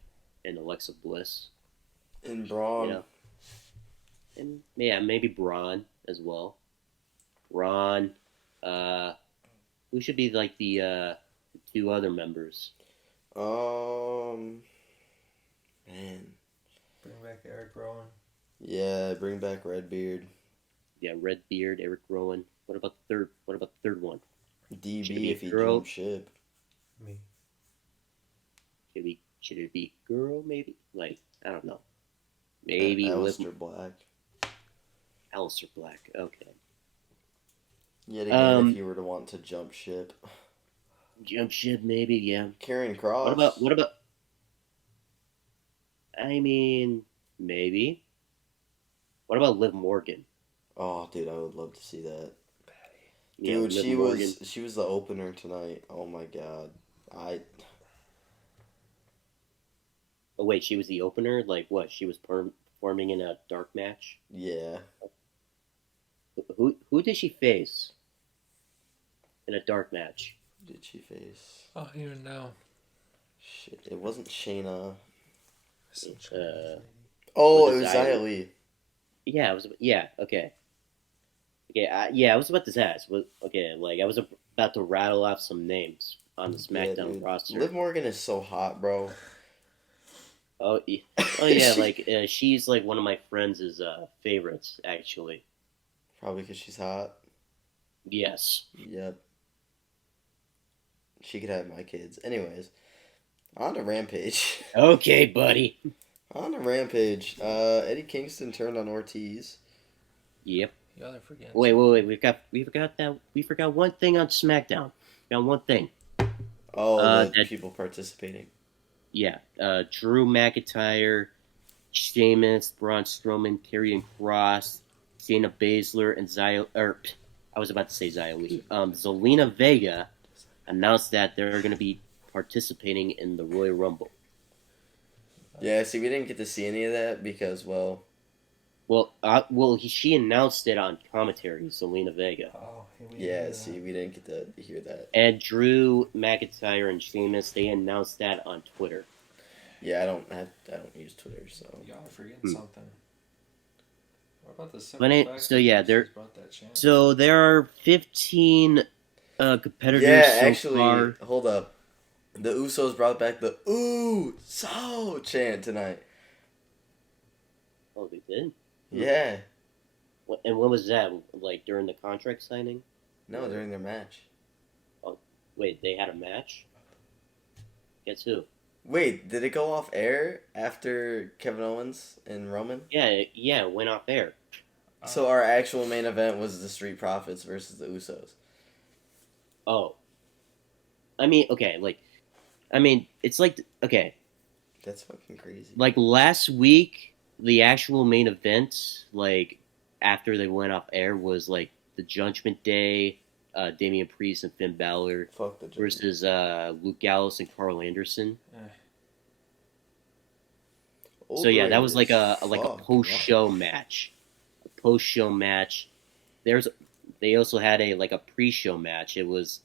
and Alexa Bliss. And Braun. And yeah, maybe Braun as well. Braun. Who should be like the 2 other members? Man. Bring back Eric Rowan. Yeah, bring back Redbeard. Yeah, Redbeard, Eric Rowan. What about the third one? DB if he jumped ship. Me. Should it be girl? Maybe. Like I don't know. Maybe Aleister Black. Aleister Black. Okay. Yet again, if you were to want to jump ship. Jump ship, maybe. Yeah. Karrion Kross. What about? I mean, maybe. What about Liv Morgan? Oh, dude, I would love to see that. Yeah, Dude, she was the opener tonight. Oh my god, Oh wait, she was the opener. Like what? She was performing in a dark match. Yeah. Who did she face in a dark match? Who did she face? Oh, I don't even know. Shit, it wasn't Shayna. It was Xia Li. Yeah, it was. Yeah, okay. Okay, I was about to ask. Like I was about to rattle off some names on the SmackDown roster. Liv Morgan is so hot, bro. Oh yeah, like she's like one of my friends' favorites, actually. Probably because she's hot. Yes. Yep. She could have my kids. Anyways, on to Rampage. Okay, buddy. On to Rampage. Eddie Kingston turned on Ortiz. Yep. Wait. We forgot one thing on SmackDown. Got one thing. Oh, the people participating. Yeah. Drew McIntyre, Sheamus, Braun Strowman, Karrion Kross, Shayna Baszler, and I was about to say Xia Li. Zelina Vega announced that they're going to be participating in the Royal Rumble. Yeah, see, we didn't get to see any of that because, she announced it on commentary, Zelina Vega. Oh, yeah, see, we didn't get to hear that. And Drew McIntyre and Sheamus, they announced that on Twitter. Yeah, I don't use Twitter, so. Y'all are forgetting something. What about the So there are 15 competitors actually, far. Hold up. The Usos brought back the "Ooh so" chant tonight. Oh, they did? Yeah. And when was that? Like during the contract signing? No, during their match. Oh, wait, they had a match? Guess who? Wait, did it go off air after Kevin Owens and Roman? Yeah, it went off air. So our actual main event was the Street Profits versus the Usos. Oh. I mean, okay, it's like, okay. That's fucking crazy. Like, last week, the actual main event, like, after they went off air was, like, the Judgment Day, Damian Priest and Finn Balor versus Luke Gallows and Carl Anderson. So yeah, that was like a post-show match. A post-show match. They also had a pre-show match. It was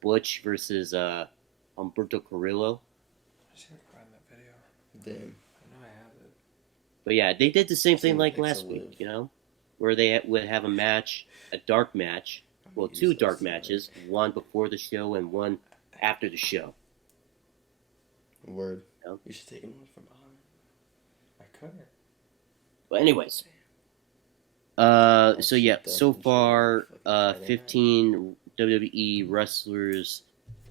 Butch versus Humberto Carrillo. I should find that video. Damn. I know I have it. But yeah, they did the same thing like last week, where they would have a dark match. Well, two dark matches, one before the show and one after the show. Word. You should take him from behind. I couldn't. But anyways. So yeah, so far, 15 WWE wrestlers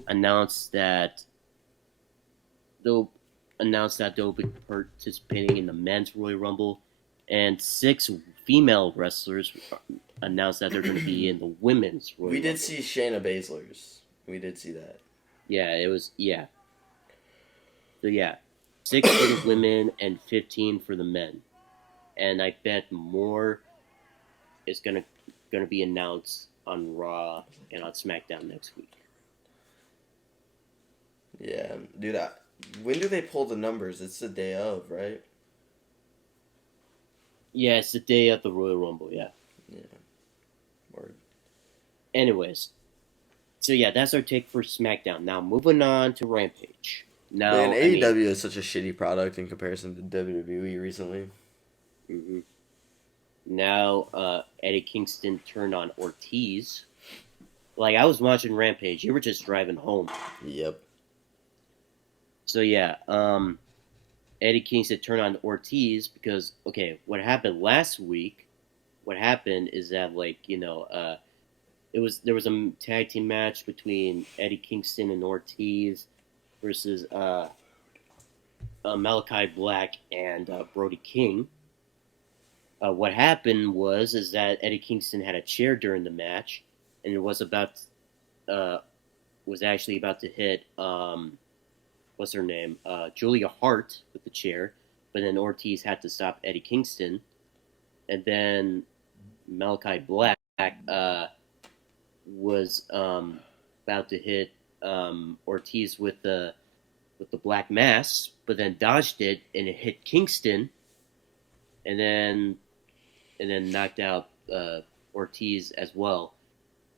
announced that they'll be participating in the men's Royal Rumble, and 6 female wrestlers announced that they're going to be in the women's Royal Rumble. We did see Shayna Baszler's. We did see that. Yeah, it was, yeah. So yeah, 6 for the women and 15 for the men. And I bet more is gonna be announced on Raw and on SmackDown next week. Yeah, dude. When do they pull the numbers? It's the day of, right? Yeah, it's the day of the Royal Rumble. Yeah. Yeah. Word. Anyways, so yeah, that's our take for SmackDown. Now moving on to Rampage. Now, man, AEW is such a shitty product in comparison to WWE recently. Mm-hmm. Now, Eddie Kingston turned on Ortiz. Like, I was watching Rampage. You were just driving home. Yep. So, yeah, Eddie Kingston turned on Ortiz because, okay, what happened last week, is that, like, there was a tag team match between Eddie Kingston and Ortiz versus Malachi Black and Brody King. What happened was that Eddie Kingston had a chair during the match, and it was actually about to hit what's her name, Julia Hart with the chair, but then Ortiz had to stop Eddie Kingston, and then Malachi Black was about to hit Ortiz with the black mass, but then dodged it and it hit Kingston, and then knocked out Ortiz as well,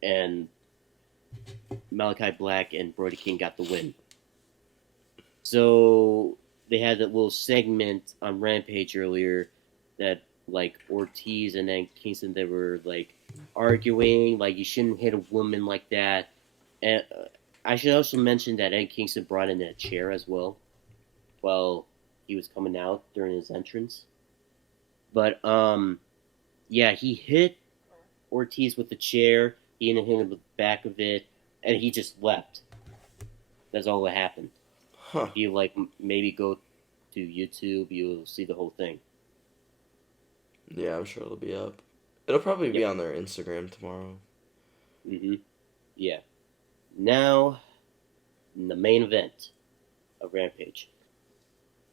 and Malachi Black and Brody King got the win. So they had that little segment on Rampage earlier that, like, Ortiz and then Kingston, they were like arguing, like, you shouldn't hit a woman like that. And I should also mention that Eddie Kingston brought in a chair as well while he was coming out during his entrance. But yeah, he hit Ortiz with the chair. He hit him with the back of it, and he just left. That's all that happened. Huh. If you, like, maybe go to YouTube, you'll see the whole thing. Yeah, I'm sure it'll be up. It'll probably be on their Instagram tomorrow. Mm-hmm. Yeah. Now, in the main event of Rampage,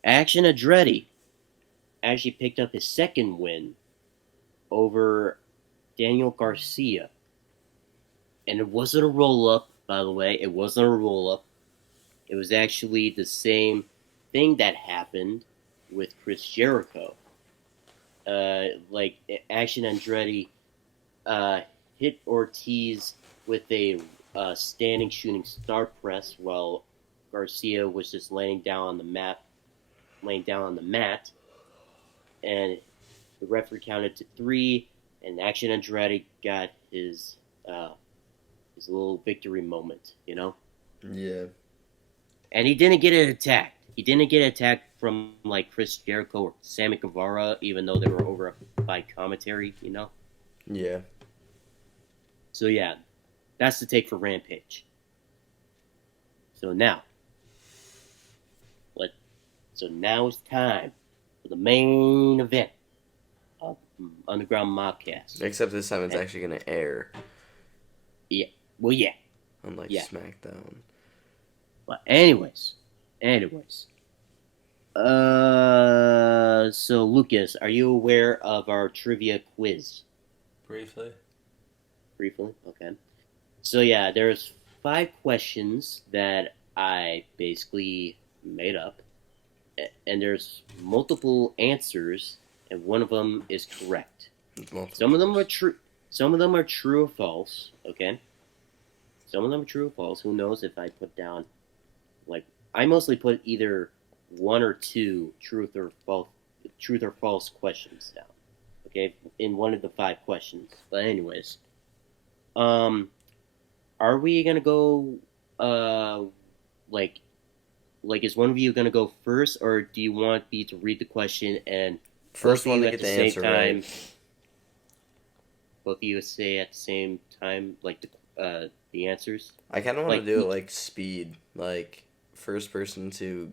Action Andretti actually picked up his second win over Daniel Garcia. And it wasn't a roll-up, by the way. It wasn't a roll-up. It was actually the same thing that happened with Chris Jericho. Like, Action Andretti hit Ortiz with a standing shooting star press while Garcia was just laying down on the mat. And the referee counted to 3, and Action Andretti got his little victory moment, Yeah. And he didn't get attacked. He didn't get attacked from, like, Chris Jericho or Sammy Guevara, even though they were over by commentary, Yeah. So yeah, that's the take for Rampage. So now, So now it's time for the main event of Underground Mobcast. Except this time it's actually going to air. Yeah. Well, yeah. Unlike SmackDown. But anyways. So Lucas, are you aware of our trivia quiz? Briefly. Okay. So yeah, there's 5 questions that I basically made up, and there's multiple answers, and one of them is correct. Some of them are true. Some of them are true or false. Okay. Some of them are true or false. Who knows if I put down, like, I mostly put either 1 or 2 truth or false questions down. Okay, in one of the 5 questions. But anyways, are we gonna go? Like, is one of you gonna go first, or do you want me to read the question and first one to get the answer right? Both of you say at the same time, like the answers. I kind of want to do it like speed, like first person to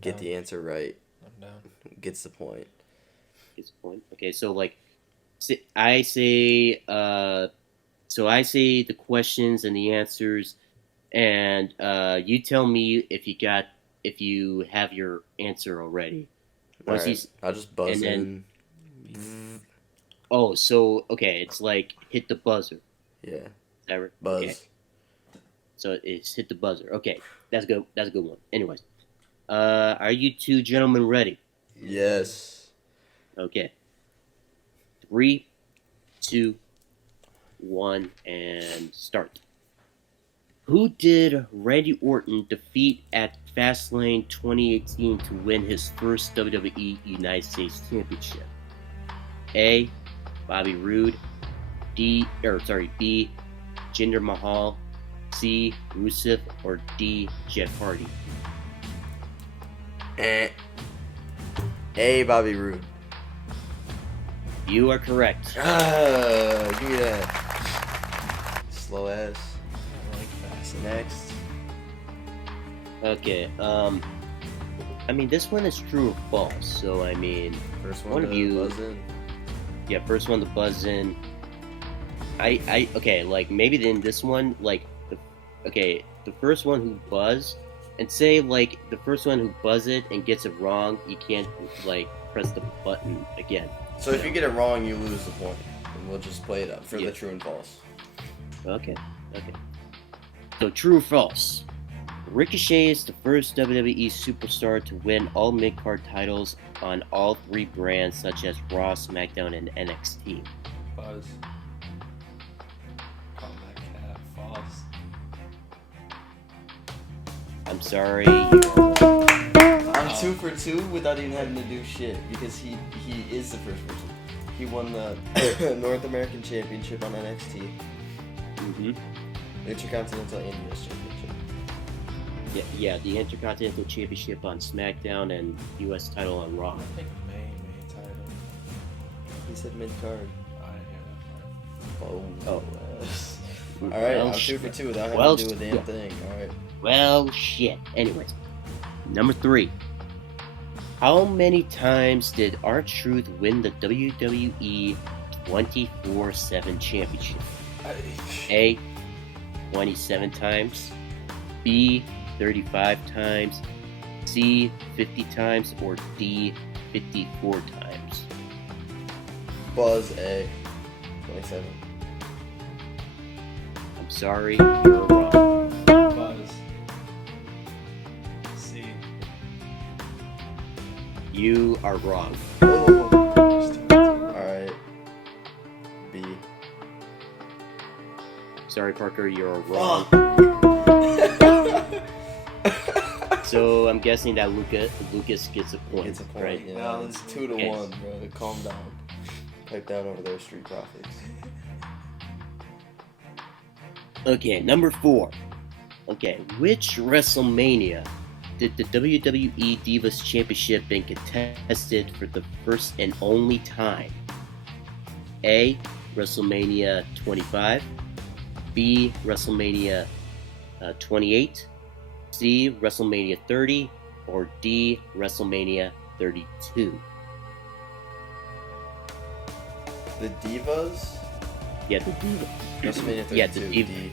get the answer right. I'm down. Gets the point. Okay, so like, I say the questions and the answers, and you tell me if you have your answer already. Alright, I'll just buzz in. Oh, so okay, it's like hit the buzzer. Yeah. Is that right? Buzz. Okay. So it's hit the buzzer. Okay, that's good. That's a good one. Anyways, are you 2 gentlemen ready? Yes. Okay. 3, 2, 1, and start. Who did Randy Orton defeat at Fastlane 2018 to win his first WWE United States Championship? A. Bobby Roode. B. Jinder Mahal. C. Rusev, or D. Jeff Hardy? A. Bobby Roode. You are correct. Give me that. Slow ass. I like fast. Next. Okay, I mean, this one is true or false, so I mean, First one one to of you, buzz in. Yeah, first one to buzz in. Okay, like, maybe in this one, like, the first one who buzz, and say, like, the first one who buzz it and gets it wrong, you can't, like, press the button again. So if you get it wrong, you lose the point. And we'll just play it up for the true and false. Okay. So, true or false? Ricochet is the first WWE superstar to win all mid-card titles on all 3 brands, such as Raw, SmackDown, and NXT. Buzz. Call that cat false. I'm sorry. I'm 2 for 2 without even having to do shit because he is the first person. He won the North American Championship on NXT. Mm-hmm. Intercontinental and US Championship. Yeah, the Intercontinental Championship on SmackDown and US title on Raw. I think main title. He said mid-card. I didn't hear that part. Oh. Alright, I'm 2 for 2 without having to do a damn thing. Alright. Well, shit. Anyways, number 3. How many times did R-Truth win the WWE 24/7 Championship? A. 27 times. B. 35 times. C. 50 times. Or D. 54 times. Buzz A. 27. I'm sorry, you're wrong. Buzz. C. You are wrong. Alright. B. Sorry, Parker, you're wrong. So I'm guessing that Lucas gets a point. Gets a point, right? Yeah, it's 2-1, Okay. bro. Calm down. Pipe down over there, Street Profits. Okay, number 4. Okay, which WrestleMania did the WWE Divas Championship been contested for the first and only time? A. WrestleMania 25. B. WrestleMania 28. C. WrestleMania 30. or D, WrestleMania 32? The Divas? Yeah, the Diva. WrestleMania 32. Yeah, the Diva. D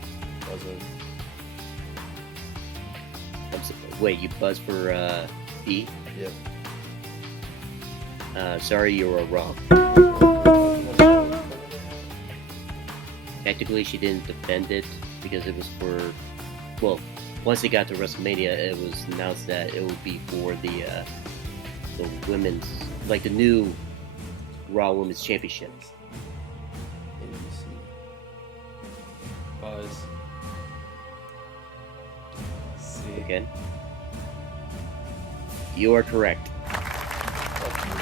wasn't. Wait, you buzzed for D? Yep. Sorry, you were wrong. Technically, she didn't defend it because it was for, well, once it got to WrestleMania, it was announced that it would be for the women's, like the new Raw Women's Championship. ABC. Buzz. C. Okay. You are correct. Fuck you,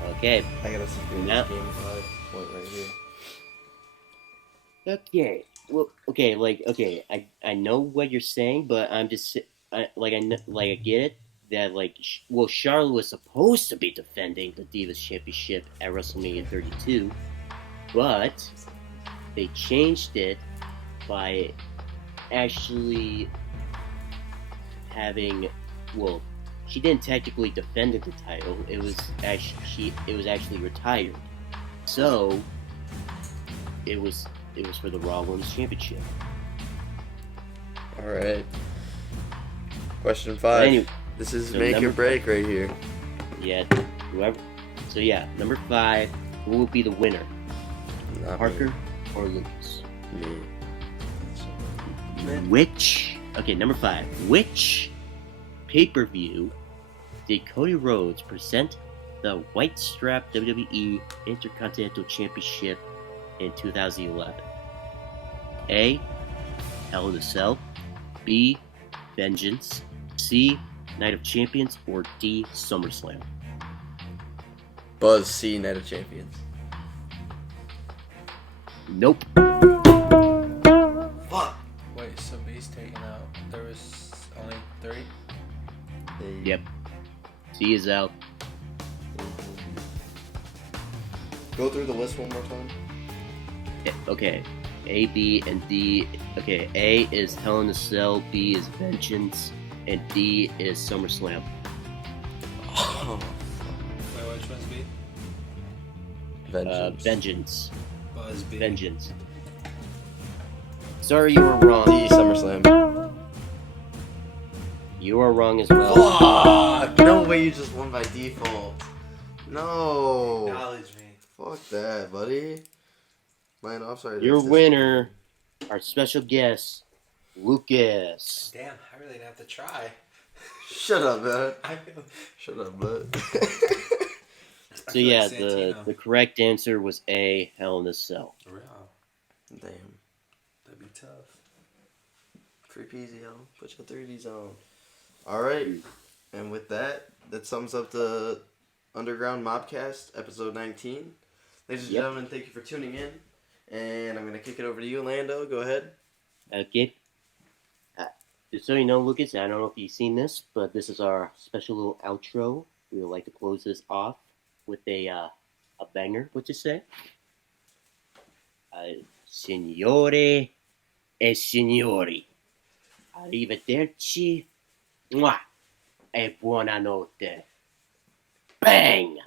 buddy. Okay. I gotta secure Now- this game 5 point right here. Okay. Well, okay. I know what you're saying, but I'm just, I get it that Charlotte was supposed to be defending the Divas Championship at WrestleMania 32, but they changed it by actually having, well, she didn't technically defend the title. It was actually retired. So it was for the Raw Women's Championship. All right. Question 5. Anyway, This is so make or number break right here. yeah, whoever. So yeah, number 5. Who will be the winner? Not Parker or Lucas? Me. Which? Okay, number 5. Which pay-per-view did Cody Rhodes present the white strap WWE Intercontinental Championship in 2011? A. Hell in a Cell. B. Vengeance. C. Night of Champions. Or D. SummerSlam. Buzz C, Night of Champions. Nope. Fuck. Wait, so B's taken out. There was only 3? Yep. C is out. Go through the list one more time. Okay. A, B, and D. Okay, A is Hell in a Cell, B is Vengeance, and D is SummerSlam. Oh. Wait, which one's B? Vengeance. Vengeance. Buzz B. Vengeance. Sorry, you were wrong. D, SummerSlam. You are wrong as well. Fuck! No way you just won by default. No. Acknowledge me. Fuck that, buddy. Mine offside. Your winner, our special guest, Lucas. Damn, I really didn't have to try. Shut up, man. I feel... Shut up, bud. So yeah, the correct answer was A, Hell in a Cell. Wow, Damn. that'd be tough. Free peasy, yo. Put your 30s on. Alright. And with that, that sums up the Underground Mobcast, episode 19. Ladies and gentlemen, thank you for tuning in. And I'm going to kick it over to you, Lando. Go ahead. Okay. Just so you know, Lucas, I don't know if you've seen this, but this is our special little outro. We would like to close this off with a banger. What you say? Signore e signori, arrivederci, mwah, e buonanotte. Bang!